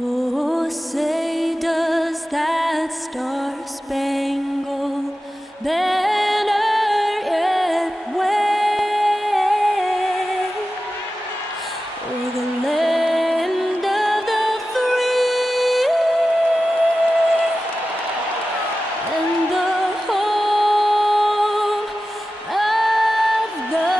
Oh, say does that star-spangled banner yet wave o'er the land of the free and the home of the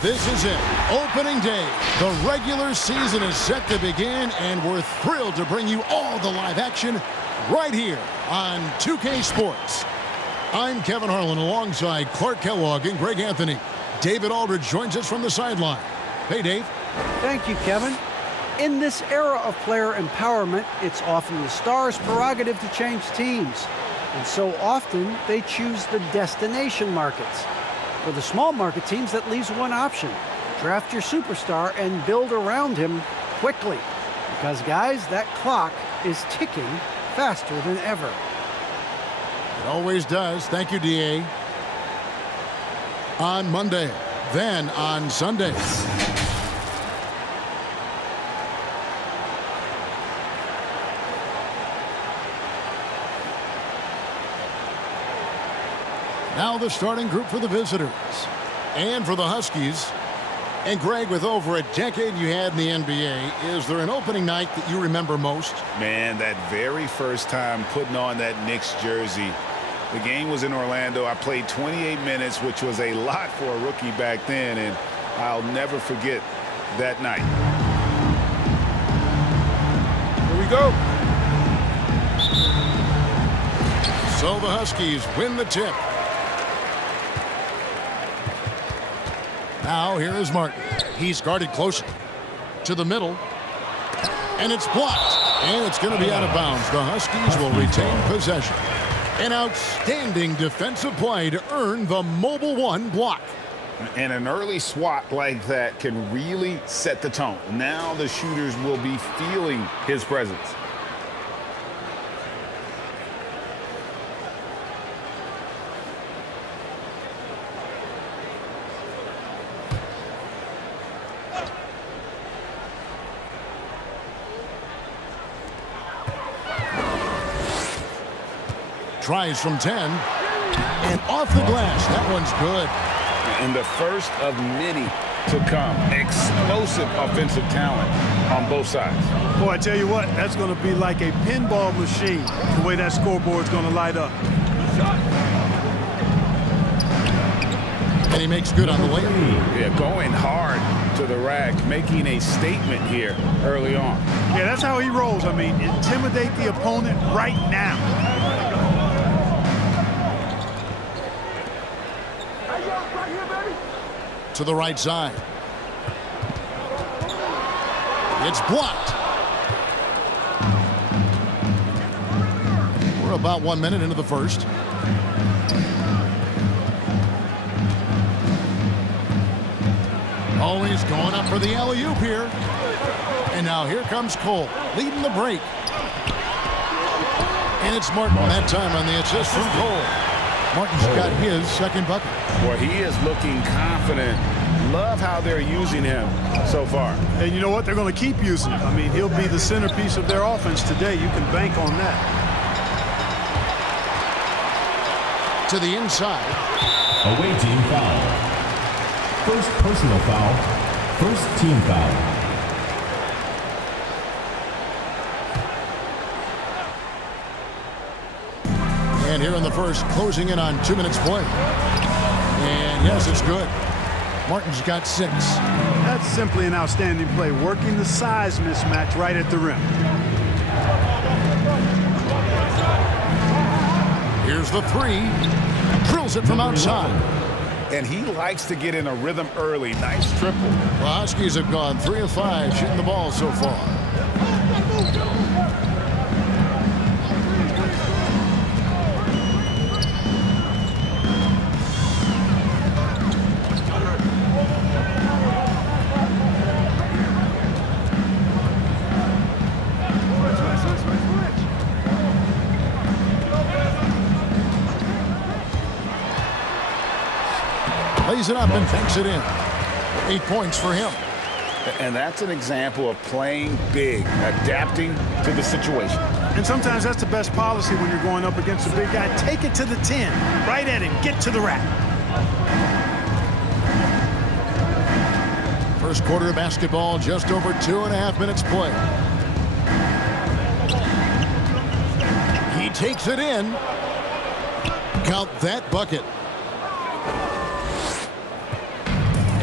This is it, opening day. The regular season is set to begin, and we're thrilled to bring you all the live action right here on 2K Sports. I'm Kevin Harlan alongside Clark Kellogg and Greg Anthony. David Aldridge joins us from the sideline. Hey, Dave. Thank you, Kevin. In this era of player empowerment, it's often the Stars' prerogative to change teams. And so often, they choose the destination markets. For the small market teams, that leaves one option. Draft your superstar and build around him quickly. Because, guys, that clock is ticking faster than ever. It always does. Thank you, DA. On Monday, then on Sunday. Now the starting group for the visitors. And for the Huskies. And Greg, with over a decade you had in the NBA, is there an opening night that you remember most? Man, that very first time putting on that Knicks jersey. The game was in Orlando. I played 28 minutes, which was a lot for a rookie back then, and I'll never forget that night. Here we go. So the Huskies win the tip. Now here is Martin. He's guarded closely to the middle. And it's blocked. And it's going to be out of bounds. The Huskies will retain possession. An outstanding defensive play to earn the Mobile One block. And an early swat like that can really set the tone. Now the shooters will be feeling his presence. Tries from 10. And off the glass. That one's good. And the first of many to come. Explosive offensive talent on both sides. Boy, I tell you what, that's going to be like a pinball machine, the way that scoreboard's going to light up. And he makes good on the layup. Yeah, going hard to the rack, making a statement here early on. Yeah, that's how he rolls. I mean, intimidate the opponent right now. To the right side. It's blocked. We're about 1 minute into the first. Always going up for the alley-oop here. And now here comes Cole, leading the break. And it's Martin that time on the assist from Cole. Martin's got his second bucket. Well, he is looking confident. Love how they're using him so far. And you know what? They're going to keep using him. I mean, he'll be the centerpiece of their offense today. You can bank on that. To the inside. Away team foul. First personal foul. First team foul. And here in the first, closing in on 2 minutes play. And yes, it's good. Martin's got 6. That's simply an outstanding play, working the size mismatch right at the rim. Here's Here's the three. Drills it from outside. And he likes to get in a rhythm early. Nice triple. The Huskies have gone 3 of 5 shooting the ball so far. Lays it up and takes it in. 8 points for him. And that's an example of playing big, adapting to the situation. And sometimes that's the best policy when you're going up against a big guy. Take it to the 10. Right at him. Get to the rack. First quarter of basketball, just over 2.5 minutes play. He takes it in. Count that bucket.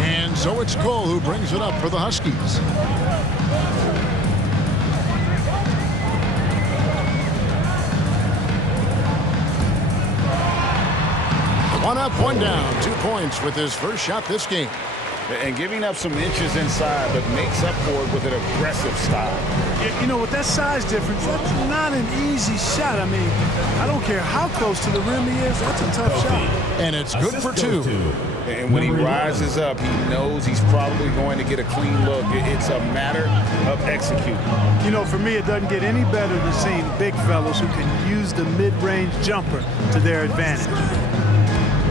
And so it's Cole who brings it up for the Huskies. One up, one down. 2 points with his first shot this game. And giving up some inches inside, but makes up for it with an aggressive style. You know, with that size difference, that's not an easy shot. I mean, I don't care how close to the rim he is. That's a tough shot. And it's good for 2. And when he rises up, he knows he's probably going to get a clean look. It's a matter of executing. You know, for me, it doesn't get any better than seeing big fellows who can use the mid-range jumper to their advantage.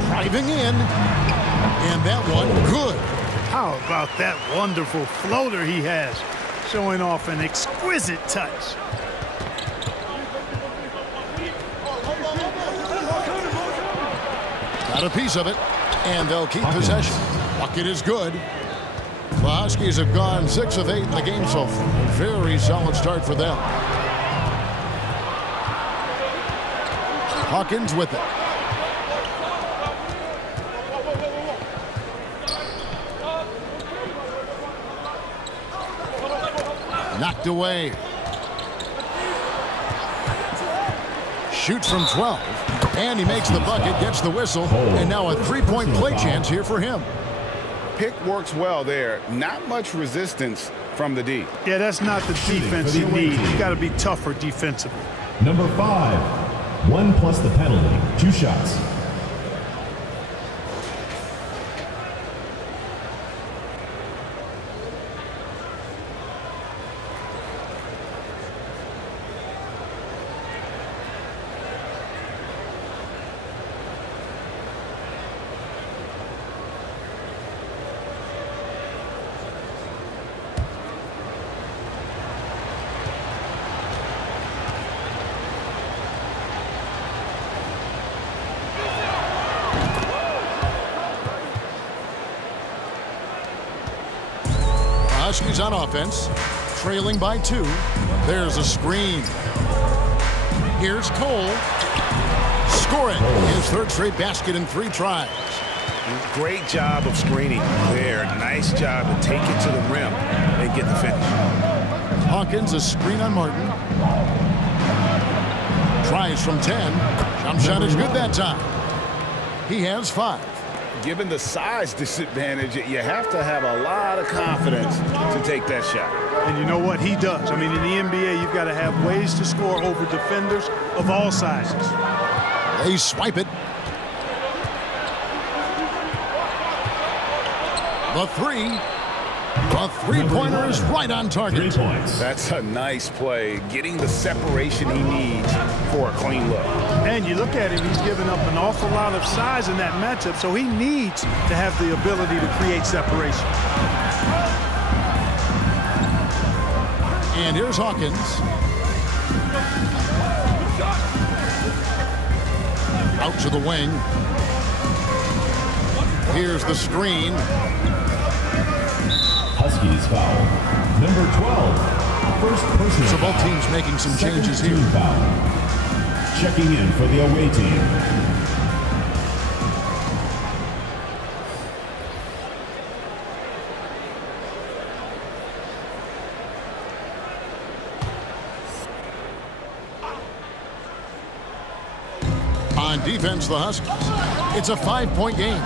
Driving in. And that one good. How about that wonderful floater he has, showing off an exquisite touch. Got a piece of it, and they'll keep possession. Bucket is good. The Huskies have gone 6 of 8 in the game so far. Very solid start for them. Hawkins with it. Knocked away. Shoots from 12. And he makes the bucket, gets the whistle, and now a 3-point play chance here for him. Pick works well there. Not much resistance from the D. Yeah, that's not the defense you need. You got to be tougher defensively. Number 5. 1 plus the penalty. 2 shots. Huskies on offense, trailing by 2. There's a screen. Here's Cole. Scoring his 3rd straight basket in 3 tries. Great job of screening there. Nice job to take it to the rim and get the finish. Hawkins, a screen on Martin. Tries from 10. Jump shot is good that time. He has 5. Given the size disadvantage, you have to have a lot of confidence to take that shot. And you know what? He does. I mean, in the NBA, you've got to have ways to score over defenders of all sizes. They swipe it. The 3. The 3-pointer is right on target. 3 points. That's a nice play, getting the separation he needs for a clean look. And you look at him, he's given up an awful lot of size in that matchup, so he needs to have the ability to create separation. And here's Hawkins. Out to the wing. Here's the screen. Huskies foul. Number 12. First personal So both foul. teams making some Second changes team here. Foul. Checking in for the away team. On defense, the Huskies. It's a 5-point game.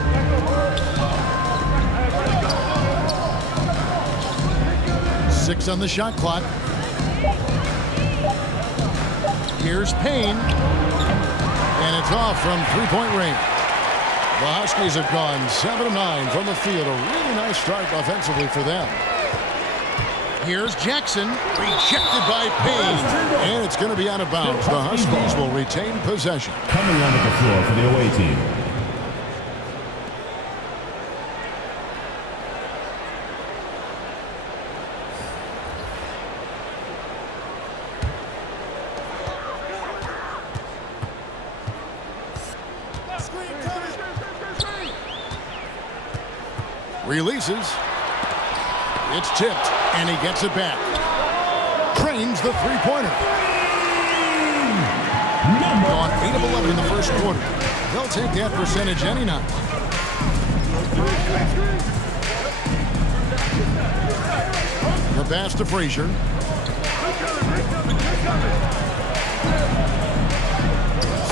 Six on the shot clock. Here's Payne. And it's off from three-point range. The Huskies have gone 7 of 9 from the field. A really nice start offensively for them. Here's Jackson, rejected by Payne, and it's going to be out of bounds. The Huskies will retain possession. Coming onto the floor for the away team. Releases. It's tipped, and he gets it back. Trains the three-pointer. Gone 8 of 11 in the first quarter. They'll take that percentage any night. The pass to Frazier.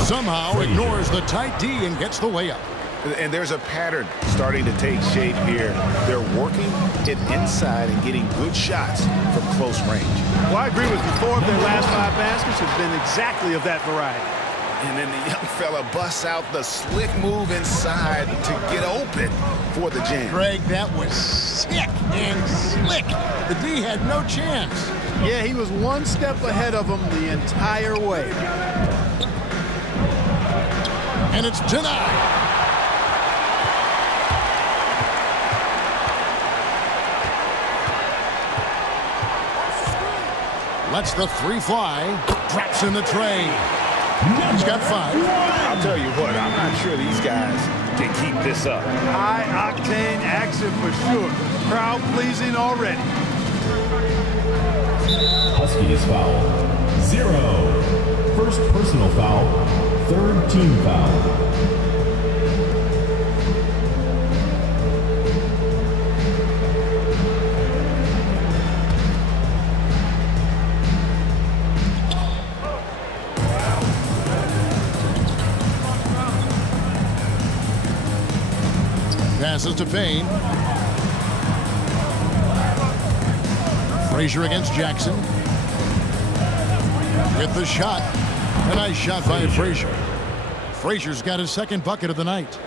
Somehow ignores the tight D and gets the layup. And there's a pattern starting to take shape here. They're working it inside and getting good shots from close range. Well, I agree with you. 4 of their last 5 baskets have been exactly of that variety. And then the young fella busts out the slick move inside to get open for the jam. Greg, that was sick and slick. The D had no chance. Yeah, he was 1 step ahead of him the entire way. And it's denied. Lets the three fly. Drops in the tray. He's got 5. I'll tell you what, I'm not sure these guys can keep this up. High-octane action for sure. Crowd-pleasing already. Huskies foul. 0. First personal foul. 3rd team foul. Passes to Payne. Frazier against Jackson. With the shot. A nice shot by Frazier. Frazier's got his 2nd bucket of the night.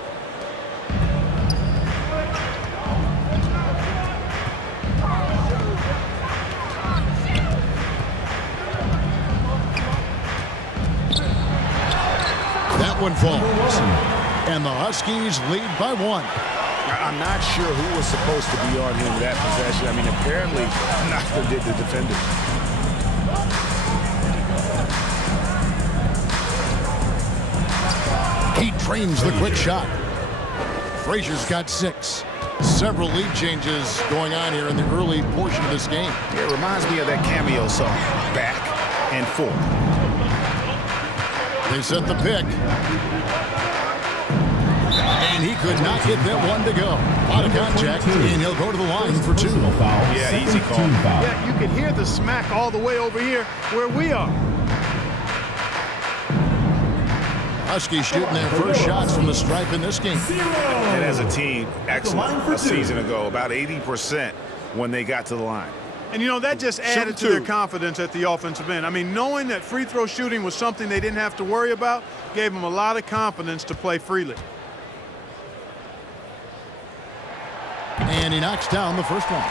That one falls. And the Huskies lead by 1. I'm not sure who was supposed to be on him that possession. I mean, apparently, neither did the defender. He trains the quick shot. Frazier's got 6. Several lead changes going on here in the early portion of this game. It reminds me of that cameo song, Back and Forth. They set the pick. And he could not get that one to go. Out of contact, and he'll go to the line for 2. Yeah, easy call. Yeah, you can hear the smack all the way over here where we are. Huskies shooting their first shots from the stripe in this game. And as a team, excellent a season ago, about 80% when they got to the line. And, you know, that just added to their confidence at the offensive end. I mean, knowing that free throw shooting was something they didn't have to worry about gave them a lot of confidence to play freely. And he knocks down the first one.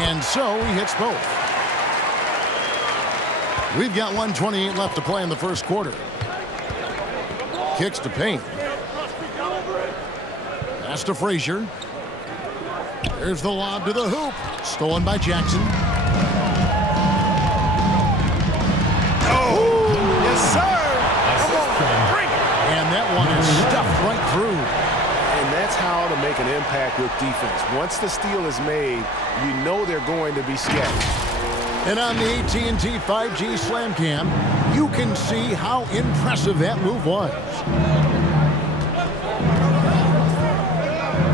And so he hits both. We've got 1:28 left to play in the first quarter. Kicks to Payne. Pass to Frazier. There's the lob to the hoop. Stolen by Jackson. Oh, yes, sir. Come on, bring it. And that one is stuffed right through. And that's how to make an impact with defense. Once the steal is made, you know they're going to be scattered. And on the AT&T 5G Slam Cam, you can see how impressive that move was.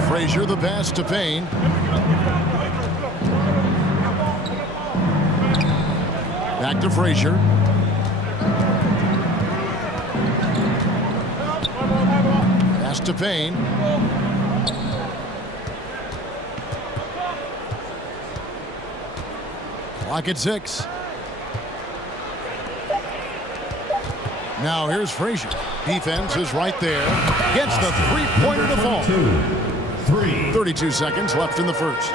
Frazier the pass to Payne. Back to Frazier. Pass to Payne. Clock at 6. Now here's Frazier. Defense is right there. Gets the three-pointer to fall. 32 seconds left in the first.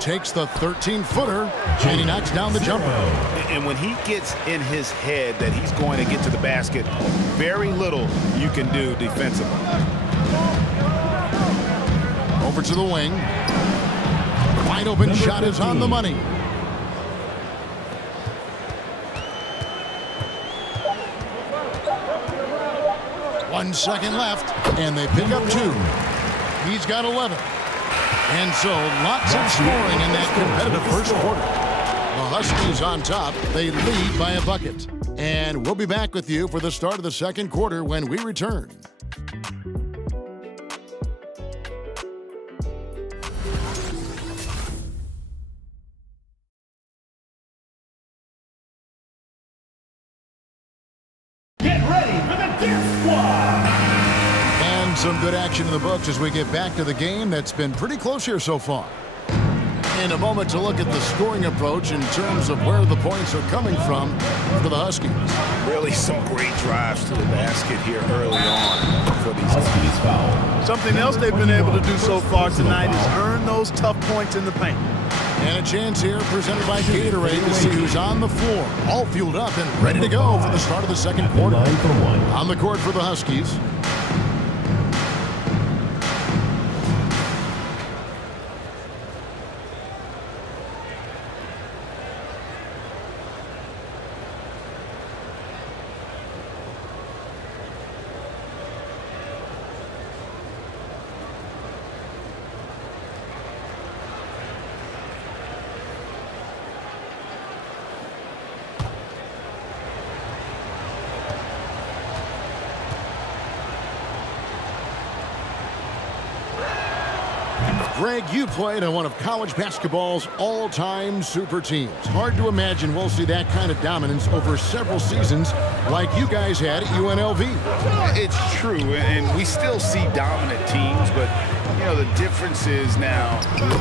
Takes the 13-footer, and he knocks down the jumper. And when he gets in his head that he's going to get to the basket, very little you can do defensively. Over to the wing. Wide open shot is on the money. One second left, and they pick up 2. He's got 11. And so lots of scoring in that competitive first quarter. The Huskies on top. They lead by a bucket. And we'll be back with you for the start of the second quarter when we return. Get ready for the Death Squad! And some good action in the books as we get back to the game that's been pretty close here so far. In a moment to look at the scoring approach in terms of where the points are coming from for the Huskies. Really some great drives to the basket here early on for these Huskies foul. Something else they've been able to do so far tonight is earn those tough points in the paint. And a chance here presented by Gatorade to see who's on the floor. All fueled up and ready to go for the start of the second quarter. 9 for 1. On the court for the Huskies. Greg, you played on one of college basketball's all-time super teams. Hard to imagine we'll see that kind of dominance over several seasons like you guys had at UNLV. It's true, and we still see dominant teams, but you know the difference is now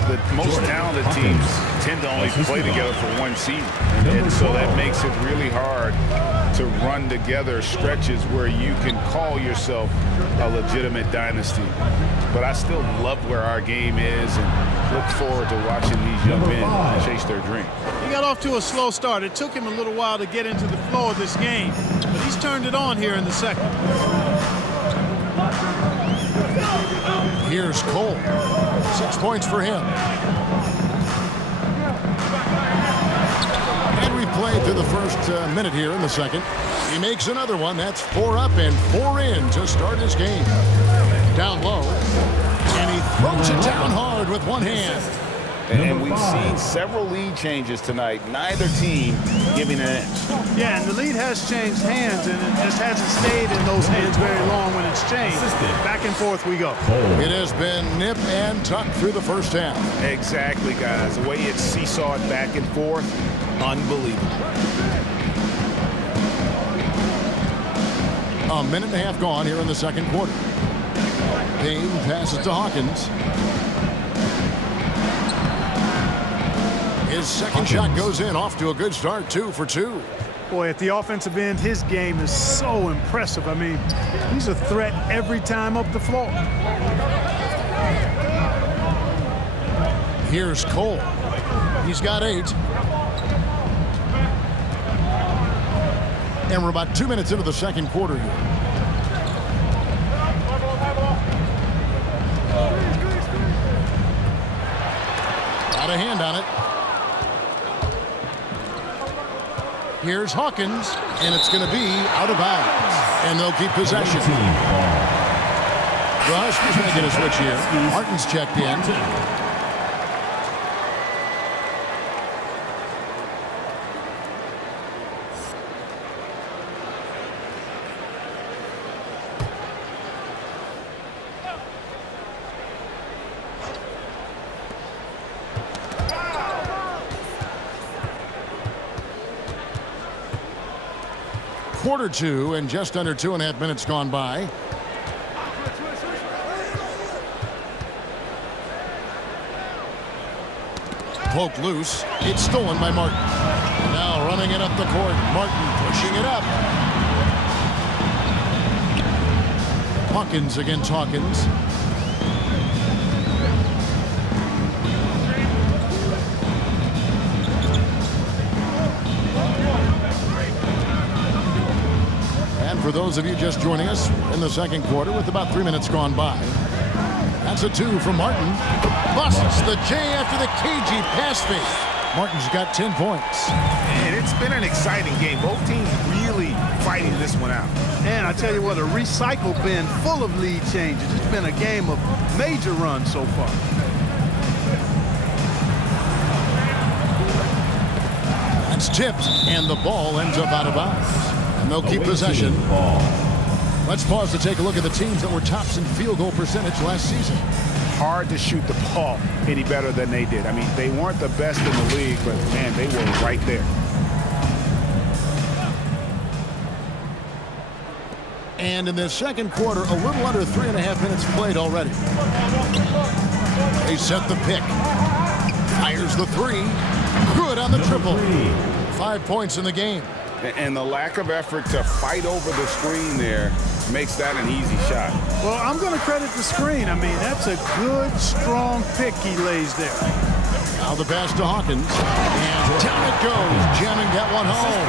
the most talented teams tend to only play together for one season, and so that makes it really hard to run together stretches where you can call yourself a legitimate dynasty. But I still love where our game is and look forward to watching these young men chase their dream. He got off to a slow start. It took him a little while to get into the flow of this game, but he's turned it on here in the second. Here's Cole. 6 points for him. And we've played through the first minute here in the second. He makes another one. That's 4 up and 4 in to start his game. Down low. And he throws it down hard with one hand. And we've seen several lead changes tonight. Neither team giving an inch. Yeah, and the lead has changed hands, and it just hasn't stayed in those hands very long when it's changed. Back and forth we go. It has been nip and tuck through the first half. Exactly, guys. The way it's seesawed back and forth, unbelievable. A minute and a half gone here in the second quarter. Payne passes to Hawkins. His second shot goes in, off to a good start, 2 for 2. Boy, at the offensive end, his game is so impressive. I mean, he's a threat every time up the floor. Here's Cole. He's got 8. And we're about 2 minutes into the second quarter here. Got a hand on it. Here's Hawkins, and it's going to be out of bounds. And they'll keep possession. The Huskies making a switch here. Martin's checked in. Quarter two and just under 2.5 minutes gone by. Poked loose. It's stolen by Martin. Now running it up the court. Martin pushing it up. Hawkins against Hawkins. For those of you just joining us in the second quarter with about 3 minutes gone by. That's a 2 from Martin. Busts the J after the cagey pass fake. Martin's got 10 points. And it's been an exciting game. Both teams really fighting this one out. And I tell you what, a recycle bin full of lead changes. It's been a game of major runs so far. That's tipped, and the ball ends up out of bounds. And they'll keep possession. Let's pause to take a look at the teams that were tops in field goal percentage last season. Hard to shoot the ball any better than they did. I mean, they weren't the best in the league, but, man, they were right there. And in this second quarter, a little under 3.5 minutes played already. They set the pick. Fires the three. Good on the triple. 5 points in the game. And the lack of effort to fight over the screen there makes that an easy shot. Well, I'm going to credit the screen. I mean, that's a good, strong pick he lays there. Now the pass to Hawkins. And down it goes, jamming that one home.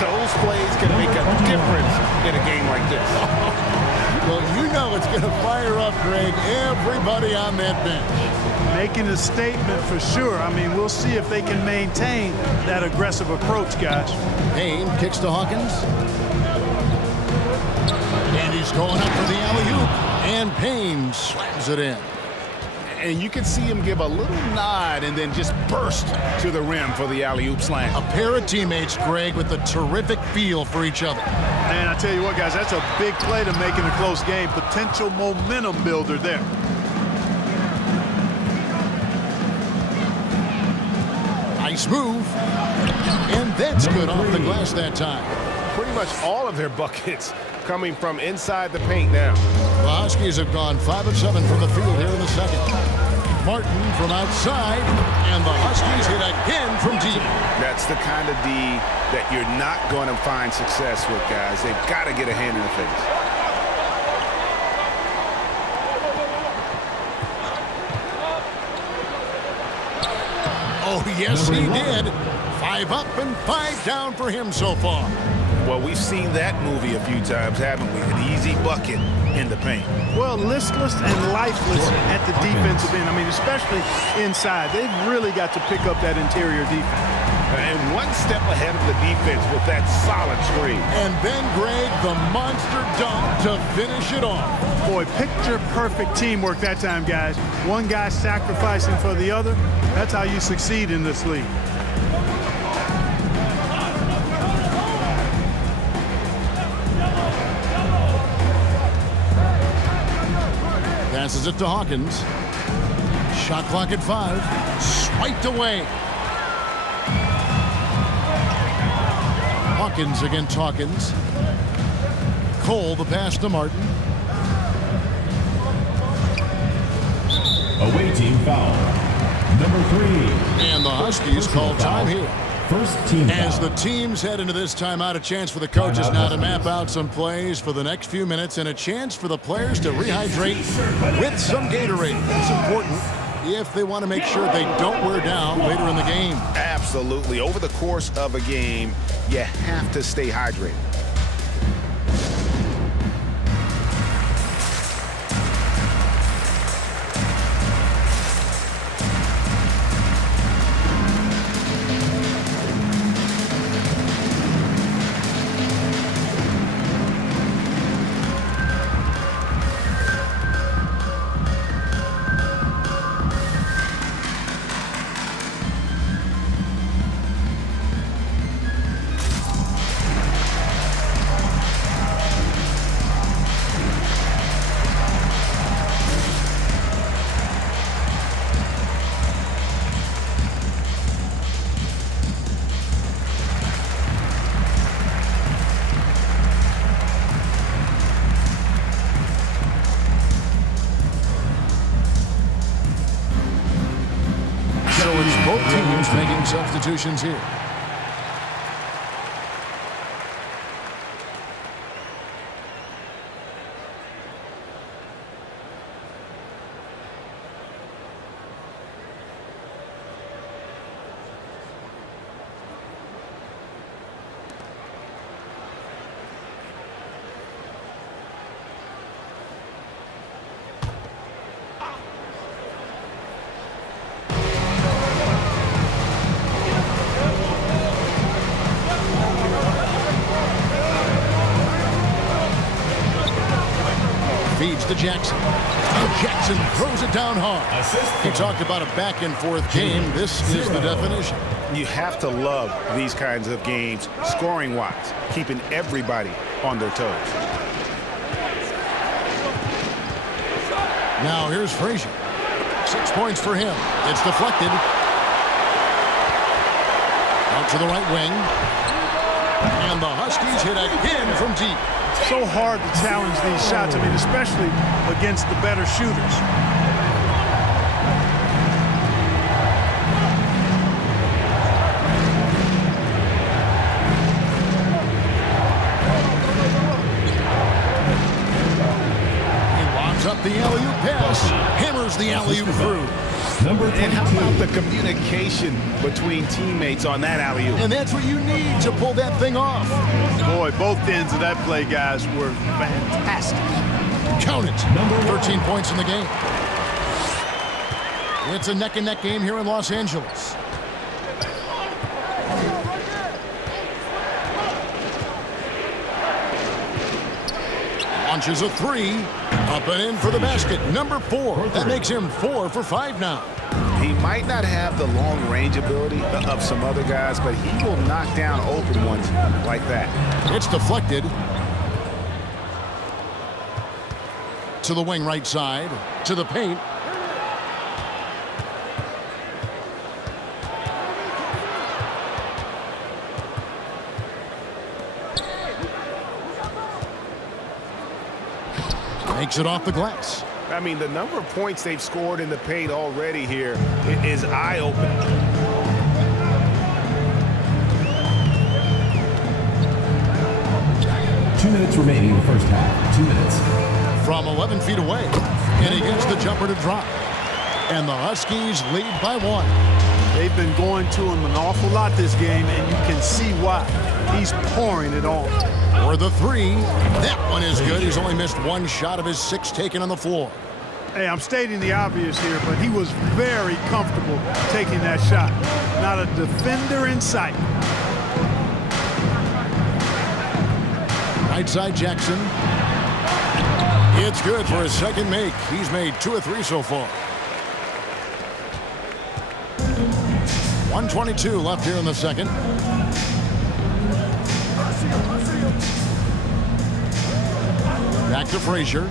Those plays can make a difference in a game like this. Well, you know it's going to fire up, Greg, everybody on that bench. Making a statement for sure. I mean, we'll see if they can maintain that aggressive approach, guys. Payne kicks to Hawkins. And he's going up for the alley-oop. And Payne slams it in. And you can see him give a little nod and then just burst to the rim for the alley-oop slam. A pair of teammates, Greg, with a terrific feel for each other. And I tell you what, guys, that's a big play to make in a close game. Potential momentum builder there. Nice move. And that's good off the glass that time. Pretty much all of their buckets coming from inside the paint now. The Huskies have gone 5 of 7 from the field here in the second. Martin from outside, and the Huskies hit again from deep. That's the kind of D that you're not going to find success with, guys. They've got to get a hand in the face. Oh, yes, he did. 5 up and 5 down for him so far. Well, we've seen that movie a few times, haven't we? An easy bucket in the paint. Well, listless and lifeless at the defensive end. I mean, especially inside. They've really got to pick up that interior defense. And one step ahead of the defense with that solid screen. And then, Greg, the monster dunk to finish it off. Boy, picture-perfect teamwork that time, guys. One guy sacrificing for the other. That's how you succeed in this league. Passes it to Hawkins. Shot clock at 5. Swiped away. Hawkins against Hawkins. Cole the pass to Martin. Away team foul. Number 3. And the Huskies call time here. First team As foul. the teams head into this timeout, a chance for the coaches now to map out some plays for the next few minutes and a chance for the players to rehydrate with some Gatorade. It's important if they want to make sure they don't wear down later in the game. Absolutely. Over the course of a game, you have to stay hydrated. Coach making substitutions here. Feeds to Jackson. Jackson throws it down hard. He talked about a back-and-forth game. This is the definition. You have to love these kinds of games, scoring-wise, keeping everybody on their toes. Now here's Frazier. 6 points for him. It's deflected. Out to the right wing. And the Huskies hit again from deep. So hard to challenge these shots, I mean, especially against the better shooters. He lobs up the alley-oop pass, hammers the alley-oop through. And how about the communication between teammates on that alley-oop? And that's what you need to pull that thing off. Boy, both ends of that play, guys, were fantastic. Count it. 13 points in the game. It's a neck-and-neck game here in Los Angeles. Launches a three. Up and in for the basket. Number 4. That makes him 4 for 5 now. He might not have the long-range ability of some other guys, but he will knock down open ones like that. It's deflected. To the wing right side. To the paint. Makes it off the glass. I mean, the number of points they've scored in the paint already here is eye-opening. 2 minutes remaining in the first half. 2 minutes. From 11 feet away. And he gets the jumper to drop. And the Huskies lead by 1. They've been going to him an awful lot this game, and you can see why. He's pouring it on. For the 3. That one is good. He's only missed 1 shot of his 6 taken on the floor. Hey, I'm stating the obvious here, but he was very comfortable taking that shot. Not a defender in sight. Right side Jackson. It's good for his second make. He's made 2 of 3 so far. 1:22 left here in the second. Back to Frazier.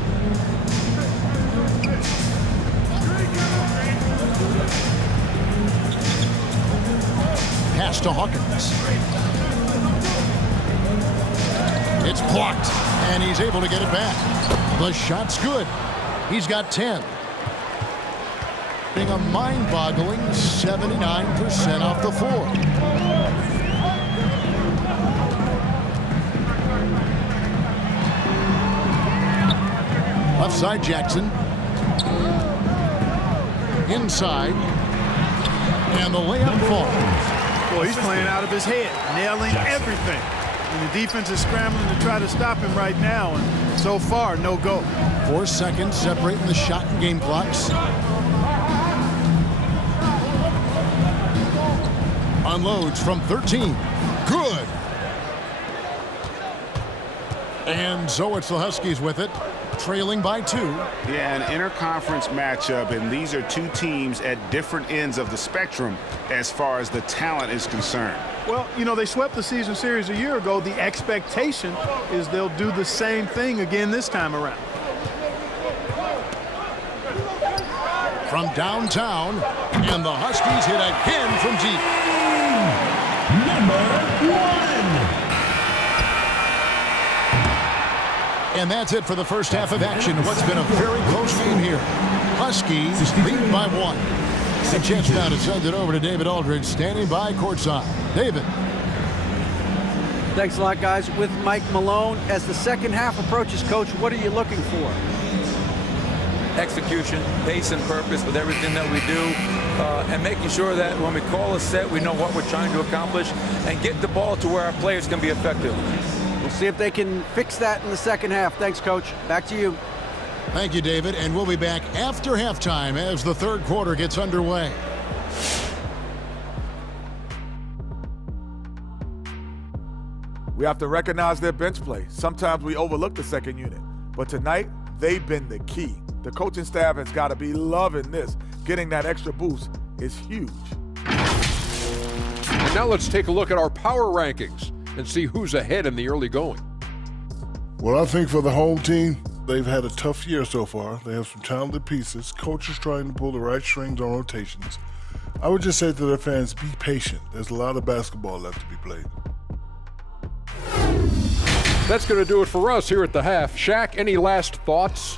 Pass to Hawkins. It's blocked, and he's able to get it back. The shot's good. He's got 10. Being a mind-boggling 79% off the floor. Left side Jackson. Inside. And the layup falls. Boy, he's playing out of his head, nailing everything. And the defense is scrambling to try to stop him right now, and so far, no go. 4 seconds separating the shot and game clocks. Unloads from 13. Good. And so it's the Huskies with it, trailing by 2. Yeah, an interconference matchup, and these are 2 teams at different ends of the spectrum as far as the talent is concerned. Well, you know, they swept the season series a year ago. The expectation is they'll do the same thing again this time around. From downtown, and the Huskies hit again from deep. Number 1. And that's it for the first half of action. What's been a very close game here. Huskies lead by 1. A chance now to send it over to David Aldridge, standing by courtside. David. Thanks a lot, guys. With Mike Malone, as the second half approaches, Coach, what are you looking for? Execution, pace and purpose with everything that we do, and making sure that when we call a set, we know what we're trying to accomplish and get the ball to where our players can be effective. We'll see if they can fix that in the second half. Thanks, Coach. Back to you. Thank you, David, and we'll be back after halftime as the third quarter gets underway. We have to recognize their bench play. Sometimes we overlook the second unit, but tonight they've been the key. The coaching staff has got to be loving this. Getting that extra boost is huge. And now let's take a look at our power rankings and see who's ahead in the early going. Well, I think for the home team, they've had a tough year so far. They have some talented pieces. Coaches trying to pull the right strings on rotations. I would just say to their fans, be patient. There's a lot of basketball left to be played. That's going to do it for us here at the half. Shaq, any last thoughts?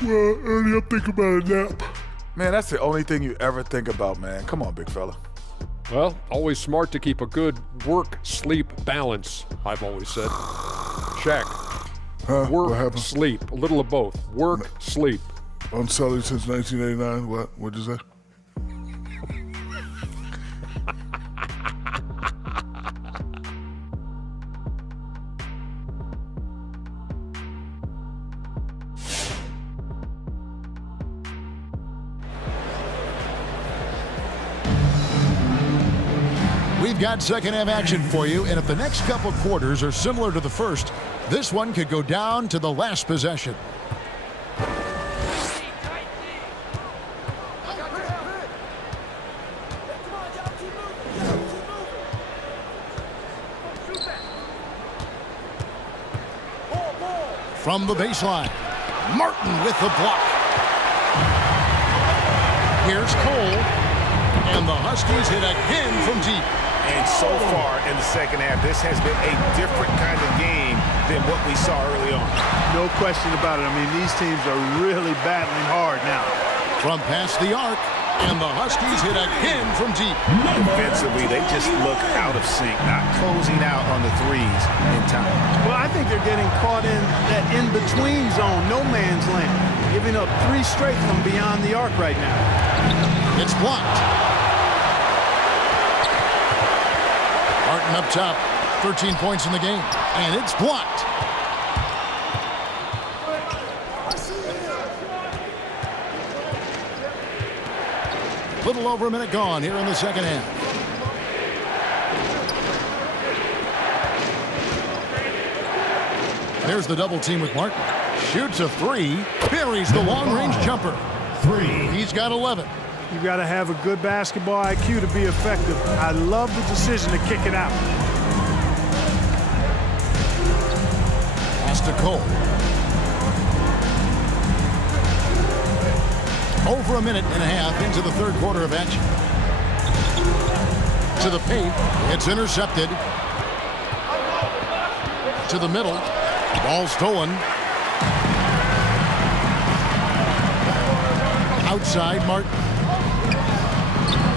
Well, early I'm thinking about a nap. Man, that's the only thing you ever think about, man. Come on, big fella. Well, always smart to keep a good work-sleep balance, I've always said. Shaq, work, sleep, a little of both. Work, sleep. Unsullied since 1989. What? What'd you say? We've got second half action for you, and if the next couple quarters are similar to the first, this one could go down to the last possession. From the baseline, Martin with the block. Here's Cole, and the Huskies hit again from deep. And so far in the second half, this has been a different kind of game than what we saw early on. No question about it. I mean, these teams are really battling hard now. From past the arc, and the Huskies hit again from deep. Defensively, they just look out of sync, not closing out on the threes in time. Well, I think they're getting caught in that in-between zone, no man's land, giving up 3 straight from beyond the arc right now. It's blocked. Martin up top, 13 points in the game, and it's blocked. Little over a minute gone here in the second half. There's the double team with Martin. Shoots a 3, buries the long-range jumper. 3. He's got 11. You've got to have a good basketball IQ to be effective. I love the decision to kick it out. Pass to Cole. Over a minute and a half into the third quarter of action. To the paint. It's intercepted. To the middle. Ball stolen. Outside, Martin.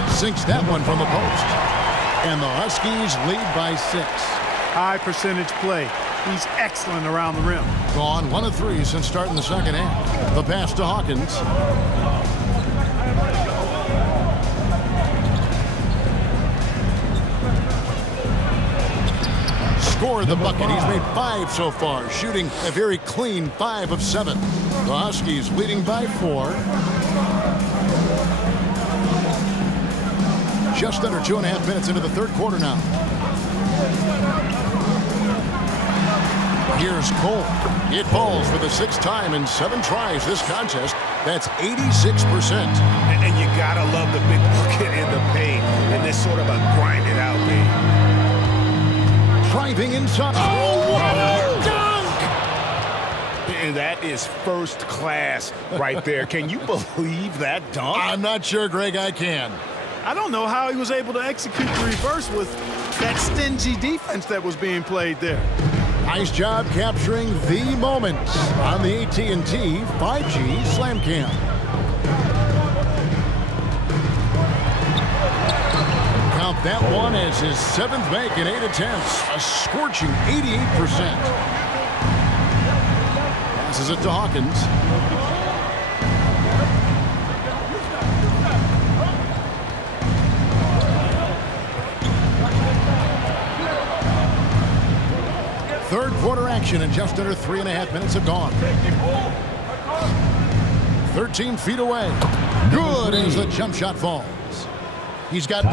Sinks that one from the post. And the Huskies lead by 6. High percentage play. He's excellent around the rim. Gone 1 of 3 since starting the second half. The pass to Hawkins. Scored the bucket. He's made 5 so far, shooting a very clean 5 of 7. The Huskies leading by 4. Just under 2.5 minutes into the third quarter now. Here's Cole. It falls for the 6th time in 7 tries this contest. That's 86%. And you gotta love the big bucket in the paint and this sort of a grind it out game. Driving inside. Oh, what a dunk! And that is first class right there. Can you believe that dunk? I'm not sure, Greg, I can. I don't know how he was able to execute the reverse with that stingy defense that was being played there. Nice job capturing the moment on the AT&T 5G Slam Cam. That one is his 7th make in 8 attempts, a scorching 88%. Passes it to Hawkins. Third quarter action and just under 3.5 minutes have gone. 13 feet away. Good as the jump shot falls. He's got 9.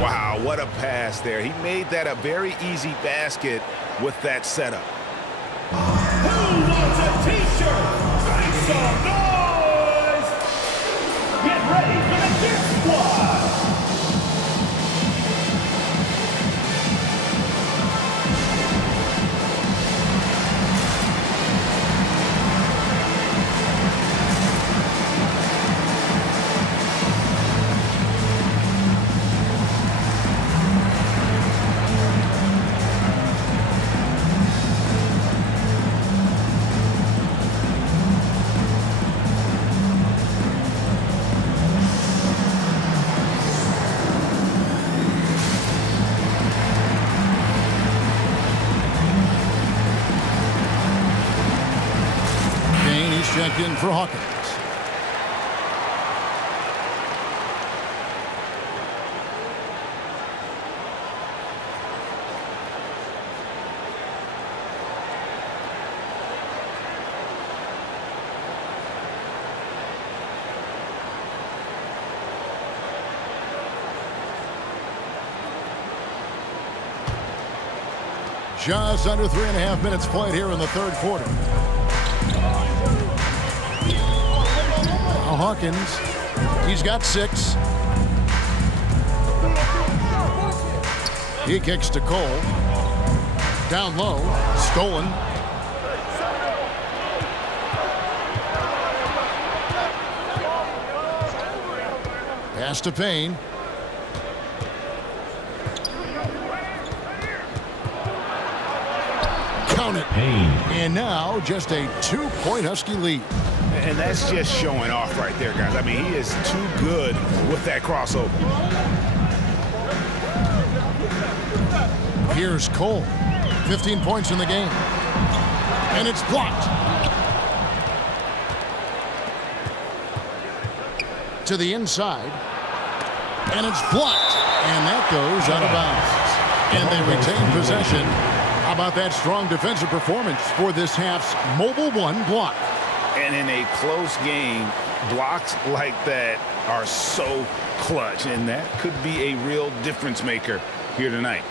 Wow, what a pass there. He made that a very easy basket with that setup. Who wants a t-shirt? Make some noise! Get ready for the Gear Squad! Checked in for Hawkins. Just under 3.5 minutes played here in the third quarter. Hawkins, he's got 6. He kicks to Cole. Down low, stolen. Pass to Payne. Count it. Payne. And now just a 2-point Husky lead. And that's just showing off right there, guys. I mean, he is too good with that crossover. Here's Cole. 15 points in the game. And it's blocked. To the inside. And it's blocked. And that goes out of bounds. And they retain possession. How about that strong defensive performance for this half's Mobile 1 block? And in a close game, blocks like that are so clutch, and that could be a real difference maker here tonight.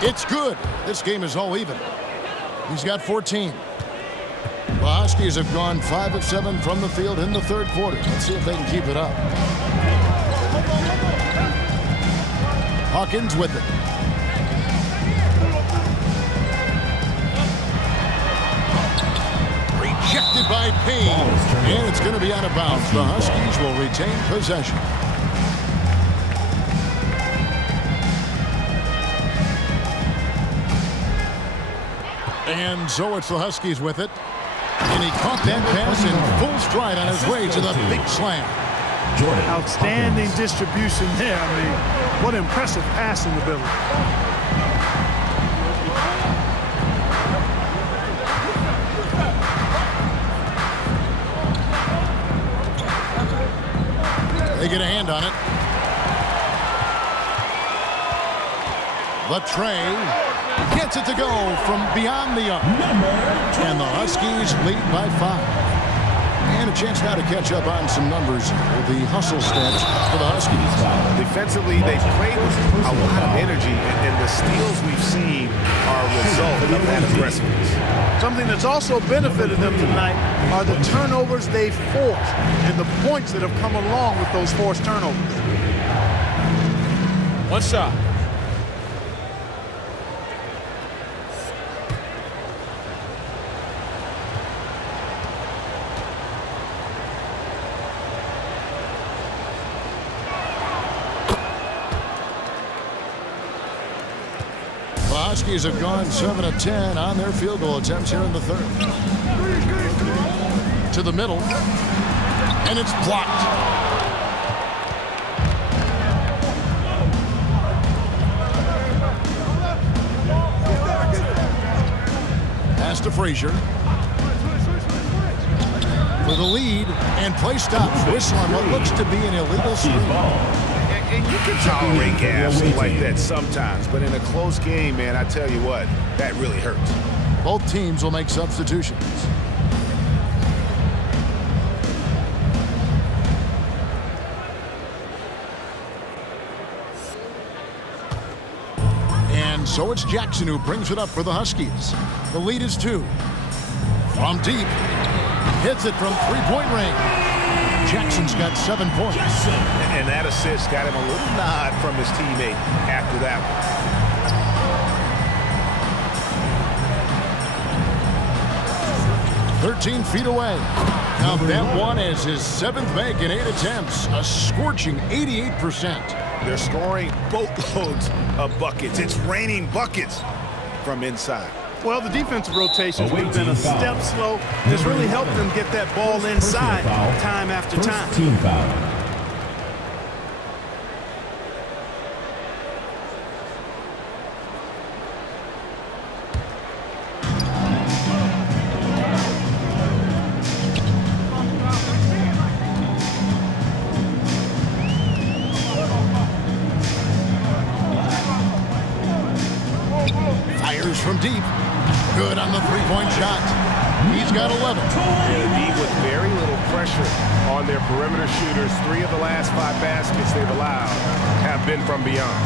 It's good. This game is all even. He's got 14. The Huskies have gone 5 of 7 from the field in the third quarter. Let's see if they can keep it up. Hawkins with it. Rejected by Payne. And it's going to be out of bounds. The Huskies will retain possession. And so it's the Huskies with it. And he caught that pass in full stride on his way to the big slam. Outstanding distribution there. I mean, what impressive passing ability. They get a hand on it. Latrey gets it to go from beyond the arc. And the Huskies lead by 5. And a chance now to catch up on some numbers with the hustle stats for the Huskies. Defensively, they've played with a lot of energy, and the steals we've seen are a result of that aggressiveness. Something that's also benefited them tonight are the turnovers they've forced and the points that have come along with those forced turnovers. One shot. Huskies have gone 7 of 10 on their field goal attempts here in the third. To the middle, and it's blocked. Pass to Frazier. For the lead, and play stops. Whistle on what looks to be an illegal screen. And you can tolerate gaffes like that sometimes, but in a close game, man, I tell you what, that really hurts. Both teams will make substitutions. And so it's Jackson who brings it up for the Huskies. The lead is 2. From deep. Hits it from three-point range. Jackson's got 7 points. And that assist got him a little nod from his teammate after that one. 13 feet away. Now that one is his 7th make in 8 attempts. A scorching 88%. They're scoring boatloads of buckets. It's raining buckets from inside. Well, the defensive rotations have been a step slow. It's really helped them get that ball inside time after time. Team foul. Fires from deep. Good on the three-point shot. He's got 11. And with very little pressure on their perimeter shooters. 3 of the last 5 baskets they've allowed have been from beyond.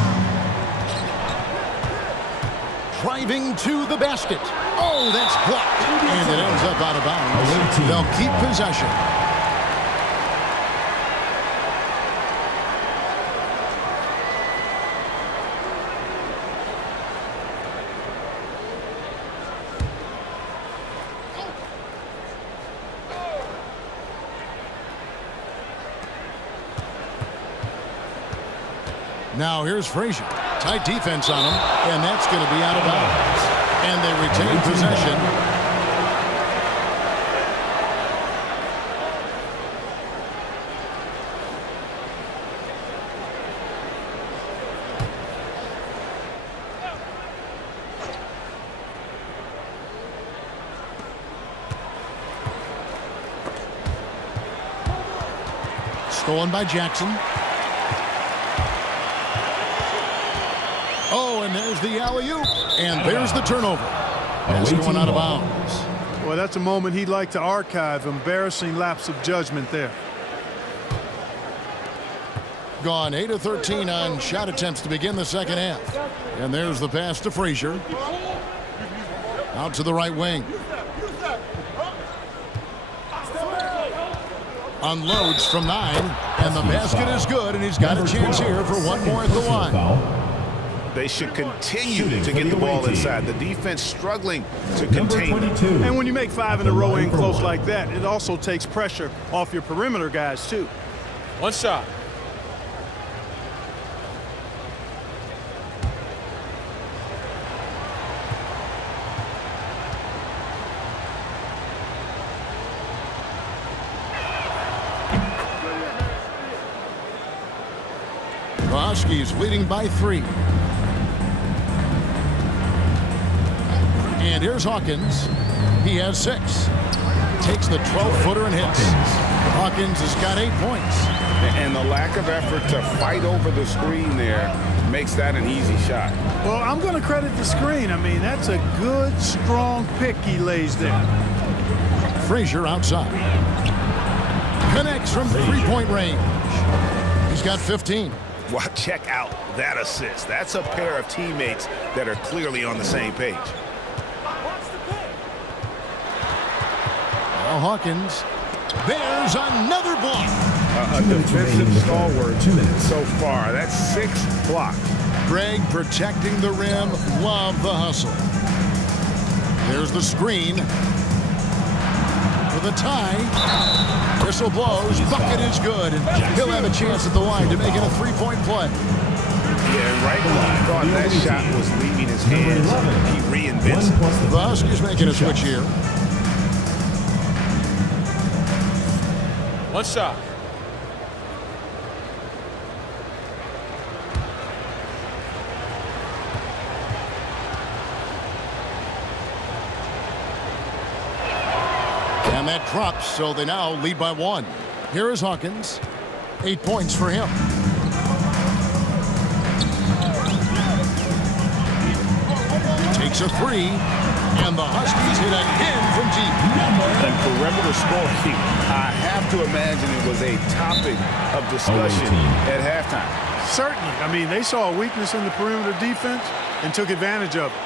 Driving to the basket. Oh, that's blocked. And it ends up out of bounds. They'll keep possession. Now here's Frazier. Tight defense on him, and that's going to be out of bounds. And they retain possession. Stolen by Jackson. Oh, and there's the alley-oop. And there's the turnover. That's going out of bounds. Well, that's a moment he'd like to archive. Embarrassing lapse of judgment there. Gone 8 of 13 on shot attempts to begin the second half. And there's the pass to Frazier. Out to the right wing. Unloads from 9. And the basket is good. And he's got a chance here for one more at the line. They should continue to get the ball inside. The defense struggling to contain it. And when you make 5 in a row in close like that, it also takes pressure off your perimeter guys, too. One shot. The Huskies leading by 3. And here's Hawkins. He has 6. Takes the 12-footer and hits. Hawkins has got 8 points. And the lack of effort to fight over the screen there makes that an easy shot. Well, I'm going to credit the screen. I mean, that's a good, strong pick he lays there. Frazier outside. Connects from three-point range. He's got 15. Well, check out that assist. That's a pair of teammates that are clearly on the same page. Now Hawkins. There's another block. A defensive stalwart so far. That's 6 blocks. Greg protecting the rim. Love the hustle. There's the screen. For the tie. Whistle blows. Bucket is good. And he'll have a chance at the line to make it a 3-point play. Yeah, right when he thought that shot was leaving his hands, he reinvents it. The Huskies making a switch here. One shot. And that drops, so they now lead by 1. Here is Hawkins. 8 points for him. Takes a 3, and the Huskies hit again from deep. And perimeter scoring, I have to imagine it was a topic of discussion at halftime. Certainly. I mean, they saw a weakness in the perimeter defense and took advantage of it.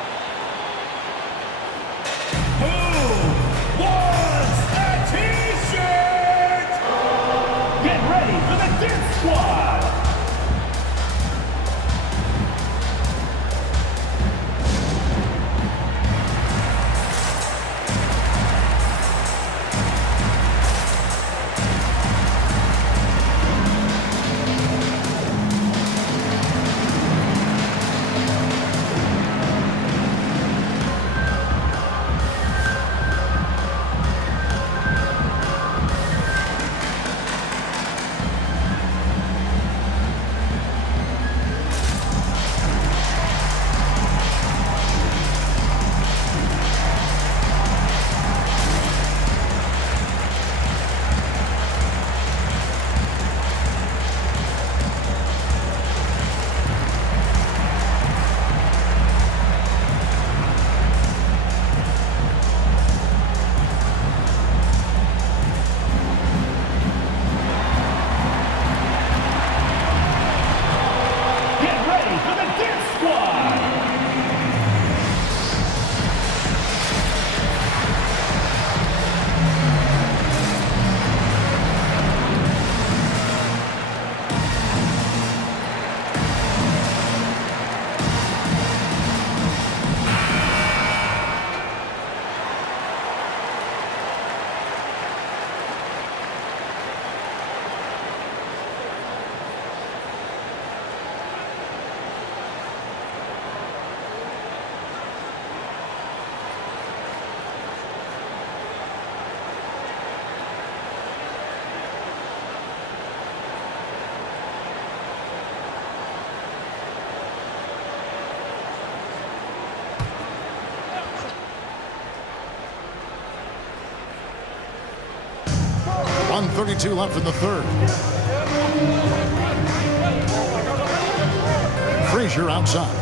Who wants a T-shirt? Get ready for the Dip Squad. .132 left in the third. Frazier outside.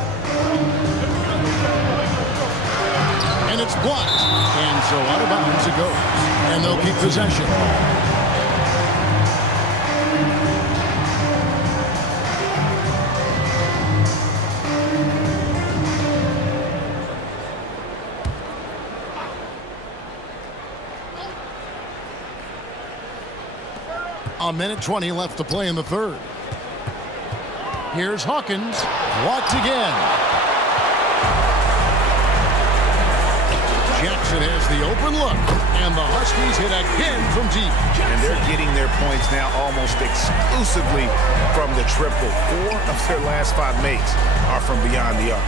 And it's blocked. And so out of bounds it goes. And they'll keep possession. A minute 20 left to play in the third. Here's Hawkins. Blocked again. Jackson has the open look. And the Huskies hit again from deep. And they're getting their points now almost exclusively from the triple. 4 of their last 5 makes are from beyond the arc.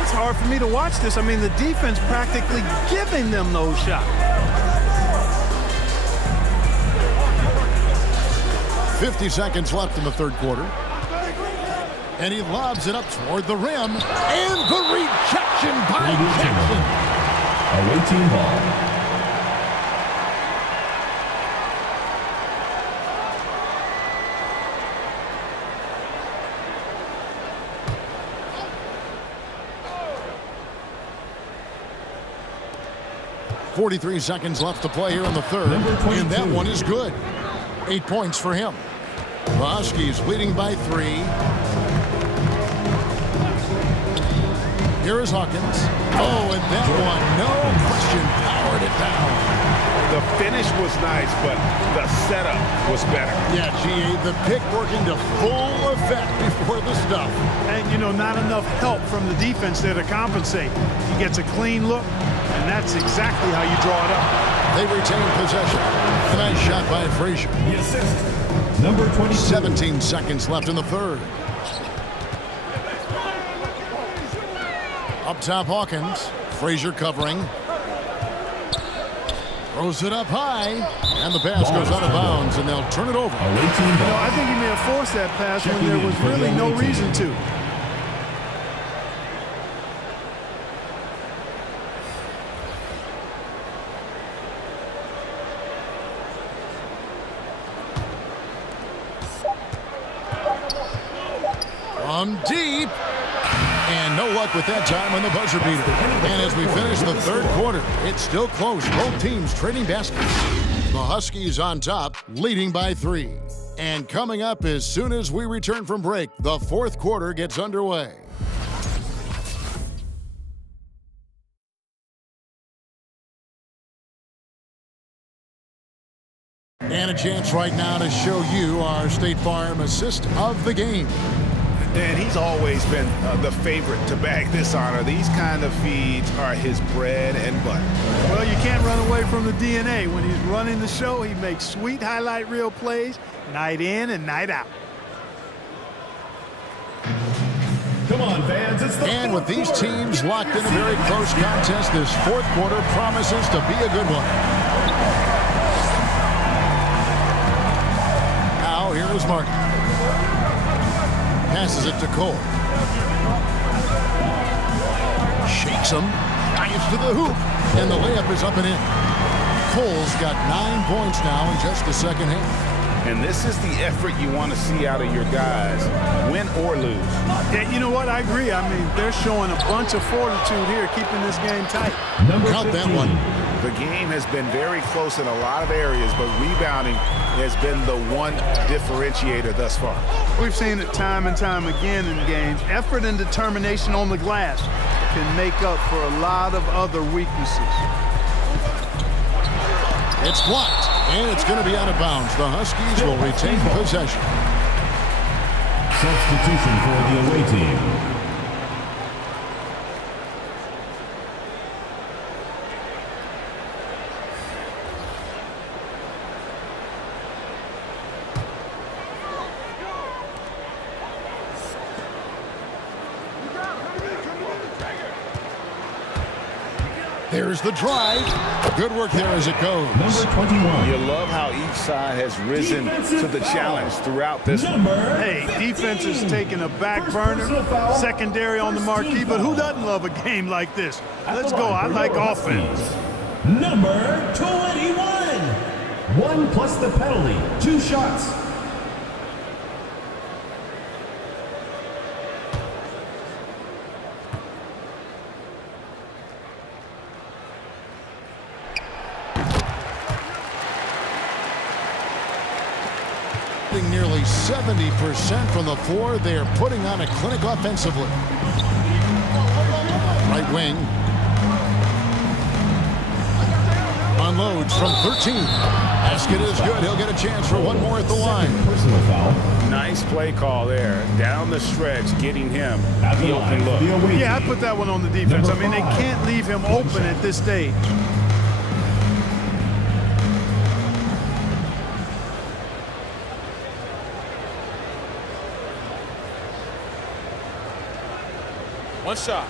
It's hard for me to watch this. I mean, the defense practically giving them those shots. 50 seconds left in the third quarter. And he lobs it up toward the rim. And the rejection by Jackson. Away team ball. .43 seconds left to play here in the third. And that one is good. 8 points for him. The Huskies leading by 3. Here is Hawkins. Oh, and that one, no question, powered it down. The finish was nice, but the setup was better. Yeah, GA, the pick working to full effect before the stuff. And, you know, not enough help from the defense there to compensate. He gets a clean look, and that's exactly how you draw it up. They retain possession. A nice shot by Frazier. The assist, number 22. 17 seconds left in the third. Up top, Hawkins. Frazier covering. Throws it up high, and the pass goes out of bounds, and they'll turn it over. I think he may have forced that pass when there was really no reason to. From deep. And no luck with that time on the buzzer beater. And as we finish the third quarter, it's still close. Both teams trading baskets. The Huskies on top, leading by 3. And coming up as soon as we return from break, the fourth quarter gets underway. And a chance right now to show you our State Farm assist of the game. And he's always been the favorite to bag this honor. These kind of feeds are his bread and butter. Well, you can't run away from the DNA. When he's running the show, he makes sweet highlight reel plays night in and night out. Come on, fans. It's the and with these teams locked in a very close contest, this fourth quarter promises to be a good one. Now, here is Martin. Passes it to Cole. Shakes him. Dives to the hoop. And the layup is up and in. Cole's got 9 points now in just the second half. And this is the effort you want to see out of your guys, win or lose. Yeah, you know what? I agree. I mean, they're showing a bunch of fortitude here, keeping this game tight. Count that one. The game has been very close in a lot of areas, but rebounding has been the one differentiator thus far. We've seen it time and time again in games. Effort and determination on the glass can make up for a lot of other weaknesses. It's blocked, and it's going to be out of bounds. The Huskies will retain possession. Substitution for the away team. There's the drive. Good work there as it goes. Number 21. You love how each side has risen to the challenge throughout this one. Hey, defense is taking a back burner, secondary on the marquee, but who doesn't love a game like this? Let's go. I like offense. Number 21. 1 plus the penalty. 2 shots. Nearly 70% from the floor. They are putting on a clinic offensively. Right wing. Unloads from 13. Basket is good. He'll get a chance for one more at the line. Personal foul. Nice play call there. Down the stretch, getting him the open look. Yeah, I put that one on the defense. I mean, they can't leave him open at this stage. One shot.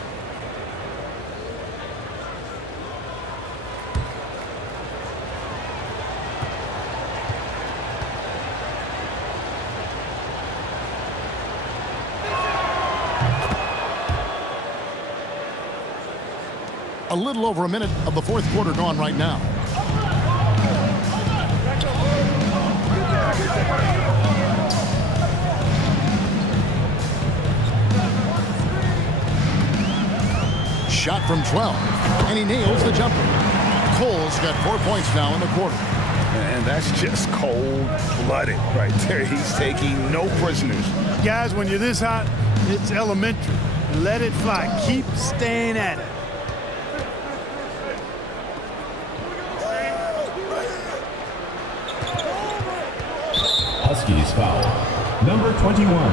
A little over a minute of the fourth quarter gone right now. Shot from 12, and he nails the jumper. Cole's got 4 points now in the quarter. And that's just cold-blooded right there. He's taking no prisoners. Guys, when you're this hot, it's elementary. Let it fly. Keep staying at it. Huskies foul. Number 21.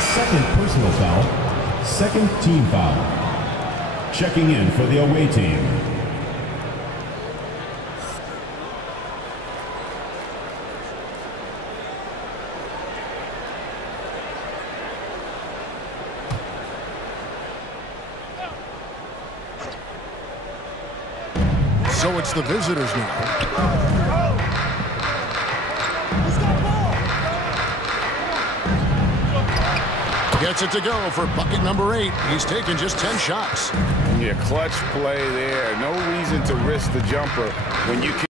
Second personal foul. Second team foul. Checking in for the away team. So it's the visitors now. Gets it to go for bucket number 8. He's taken just 10 shots. Yeah, clutch play there. No reason to risk the jumper when you can.